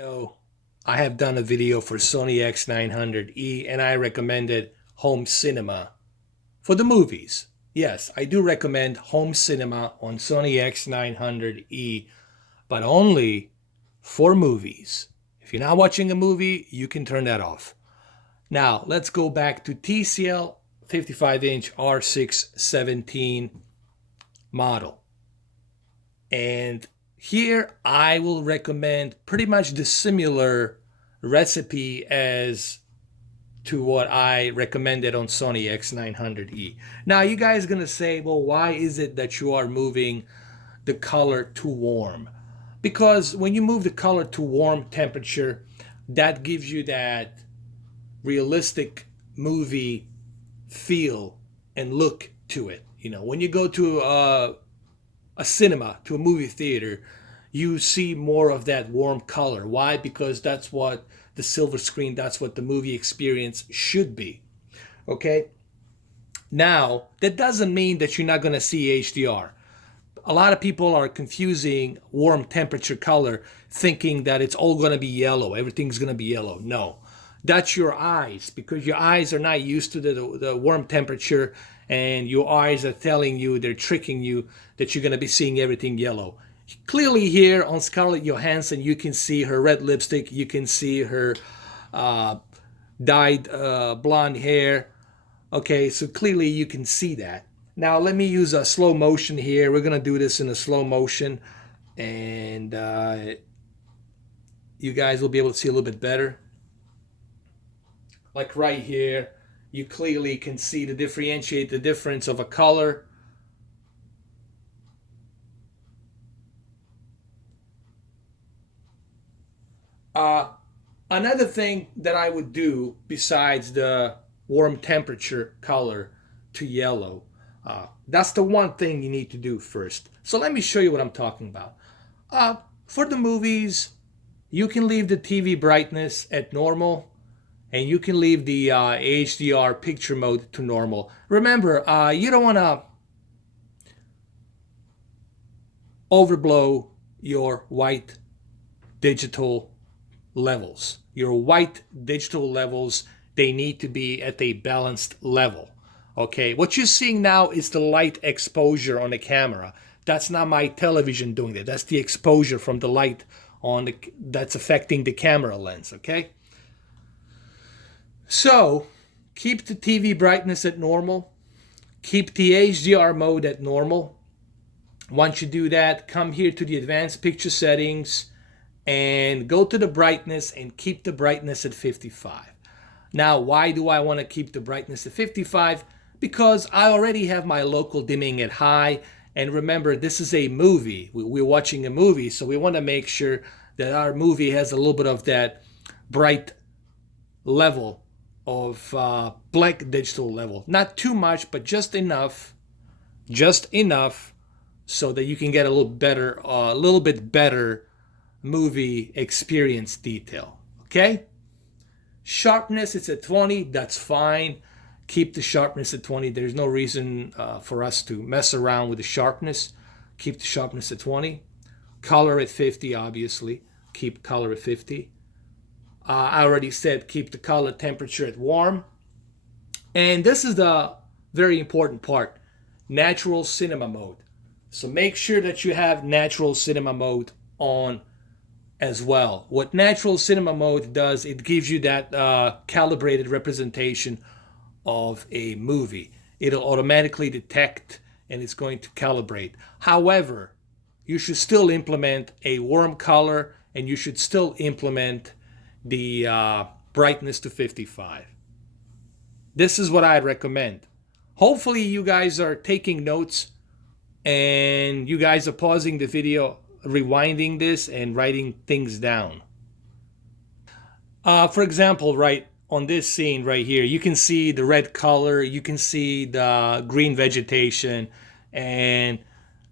know, I have done a video for Sony X900E and I recommended home cinema for the movies. Yes, I do recommend home cinema on Sony X900E, but only for movies. If you're not watching a movie, you can turn that off. Now, let's go back to TCL 55-inch R617 model. And here I will recommend pretty much the similar recipe as to what I recommended on Sony X900E. Now you guys are going to say, well, why is it that you are moving the color to warm? Because when you move the color to warm temperature, that gives you that realistic movie feel and look to it. You know, when you go to a cinema, to a movie theater, you see more of that warm color. Why? Because that's what the silver screen, that's what the movie experience should be. Okay? Now, that doesn't mean that you're not going to see HDR. A lot of people are confusing warm temperature color, thinking that it's all going to be yellow. Everything's going to be yellow. No. That's your eyes, because your eyes are not used to the warm temperature, and your eyes are telling you, they're tricking you, that you're going to be seeing everything yellow. Clearly here on Scarlett Johansson, you can see her red lipstick, you can see her dyed blonde hair. Okay, so clearly you can see that. Now let me use a slow motion here. We're going to do this in a slow motion, and you guys will be able to see a little bit better. Like right here, you clearly can see to differentiate the difference of a color. Another thing that I would do besides the warm temperature color to yellow, that's the one thing you need to do first. So let me show you what I'm talking about. For the movies, you can leave the TV brightness at normal, and you can leave the HDR picture mode to normal. Remember, you don't want to overblow your white digital levels. Your white digital levels, they need to be at a balanced level. Okay, what you're seeing now is the light exposure on the camera. That's not my television doing that. That's the exposure from the light on that's affecting the camera lens. Okay. So, keep the TV brightness at normal. Keep the HDR mode at normal. Once you do that, come here to the advanced picture settings and go to the brightness and keep the brightness at 55. Now, why do I want to keep the brightness at 55? Because I already have my local dimming at high. And remember, this is a movie. We're watching a movie, so we want to make sure that our movie has a little bit of that bright level of black digital level. Not too much, but just enough so that you can get a little bit better movie experience detail. Okay? Sharpness, it's at 20. That's fine. Keep the sharpness at 20. There's no reason for us to mess around with the sharpness. Keep the sharpness at 20. Color at 50, obviously. Keep color at 50. I already said keep the color temperature at warm. And this is the very important part, natural cinema mode. So make sure that you have natural cinema mode on as well. What natural cinema mode does, it gives you that calibrated representation of a movie. It'll automatically detect and it's going to calibrate. However, you should still implement a warm color, and you should still implement the brightness to 55. This is what I'd recommend. Hopefully you guys are taking notes and you guys are pausing the video, rewinding this and writing things down. For example, right on this scene right here, you can see the red color, you can see the green vegetation, and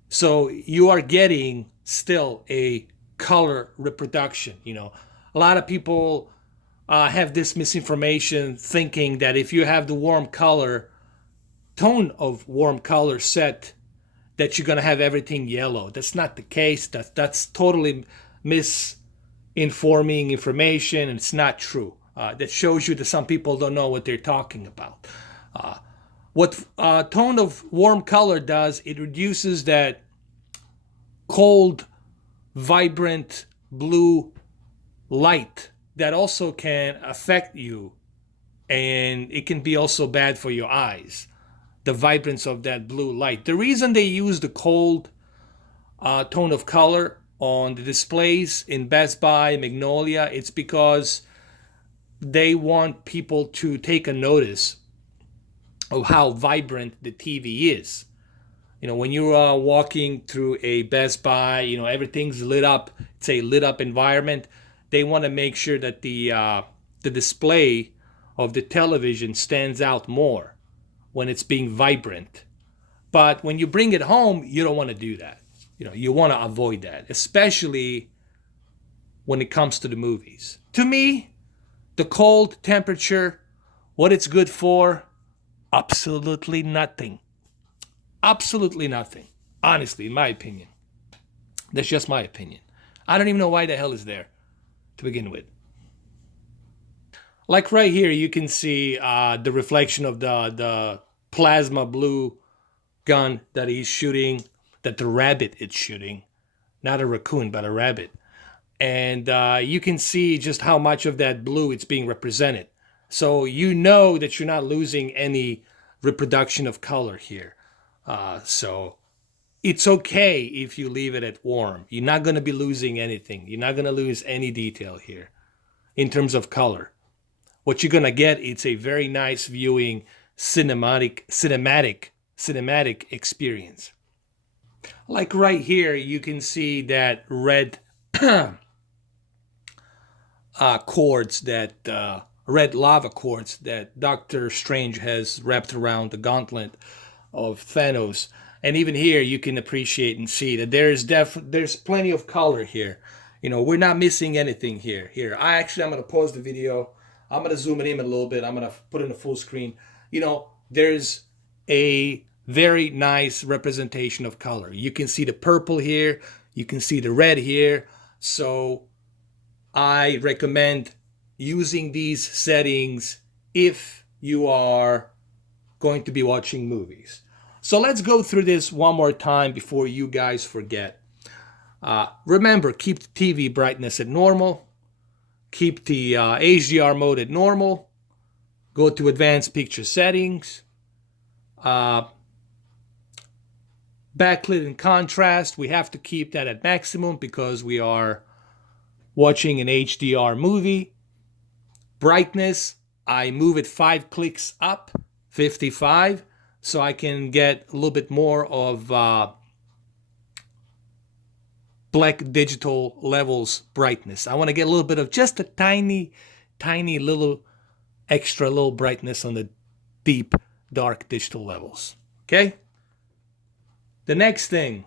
so you are getting still a color reproduction. You know, a lot of people have this misinformation, thinking that if you have the warm color, tone of warm color set, that you're going to have everything yellow. That's not the case. That's totally informing information, and it's not true. That shows you that some people don't know what they're talking about. What tone of warm color does, it reduces that cold, vibrant blue light that also can affect you, and it can be also bad for your eyes, the vibrance of that blue light. The reason they use the cold tone of color on the displays in Best Buy, Magnolia, it's because they want people to take a notice of how vibrant the TV is. When you're walking through a Best Buy, everything's lit up. It's a lit up environment. They want to make sure that the display of the television stands out more when it's being vibrant. But when you bring it home, you don't want to do that. You want to avoid that, especially when it comes to the movies. To me, the cold temperature, what it's good for, absolutely nothing. Absolutely nothing. Honestly, in my opinion. That's just my opinion. I don't even know why the hell it's there to begin with. Like right here, you can see the reflection of the plasma blue gun that he's shooting, that the rabbit is shooting. Not a raccoon, but a rabbit. And you can see just how much of that blue it's being represented. So you know that you're not losing any reproduction of color here. So it's okay if you leave it at warm. You're not going to be losing anything. You're not going to lose any detail here in terms of color. What you're going to get, it's a very nice viewing, cinematic experience. Like right here, you can see that red cords, that red lava cords that Doctor Strange has wrapped around the gauntlet of Thanos. And even here, you can appreciate and see that there's plenty of color here. We're not missing anything here. I'm going to pause the video. I'm going to zoom it in a little bit. I'm going to put in a full screen. There's a very nice representation of color. You can see the purple here. You can see the red here. So I recommend using these settings if you are going to be watching movies. So let's go through this one more time before you guys forget. Remember, keep the TV brightness at normal. Keep the HDR mode at normal. Go to advanced picture settings. Backlit and contrast, we have to keep that at maximum because we are watching an HDR movie. Brightness, I move it 5 clicks up, 55, so I can get a little bit more of black digital levels brightness. I want to get a little bit of just a tiny little extra little brightness on the deep dark digital levels. Okay? The next thing,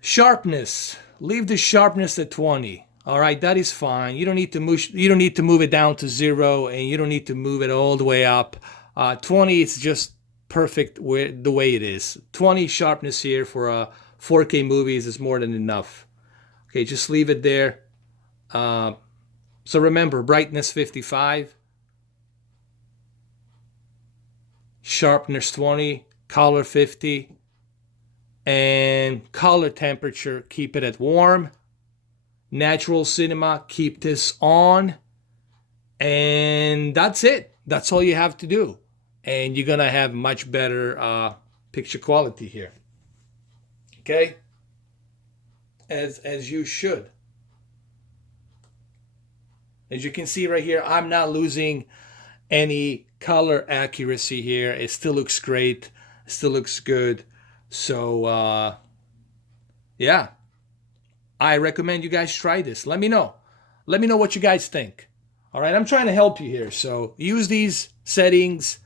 sharpness. Leave the sharpness at 20. All right, that is fine. You don't need to move it down to 0, and you don't need to move it all the way up. 20 is just perfect the way it is. 20 sharpness here for 4K movies is more than enough. Okay, just leave it there. So remember, brightness 55, sharpness 20, color 50, and color temperature, keep it at warm. Natural cinema, keep this on. And that's it. That's all you have to do. And you're going to have much better picture quality here. Okay? As you should. As you can see right here, I'm not losing any color accuracy here. It still looks great. It still looks good. So, yeah. I recommend you guys try this. Let me know. Let me know what you guys think. All right, I'm trying to help you here. So use these settings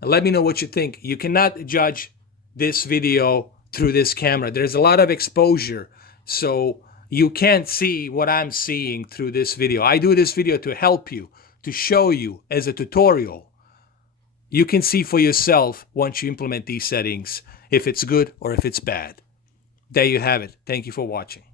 and let me know what you think. You cannot judge this video through this camera. There's a lot of exposure. So you can't see what I'm seeing through this video. I do this video to help you, to show you as a tutorial. You can see for yourself once you implement these settings if it's good or if it's bad. There you have it. Thank you for watching.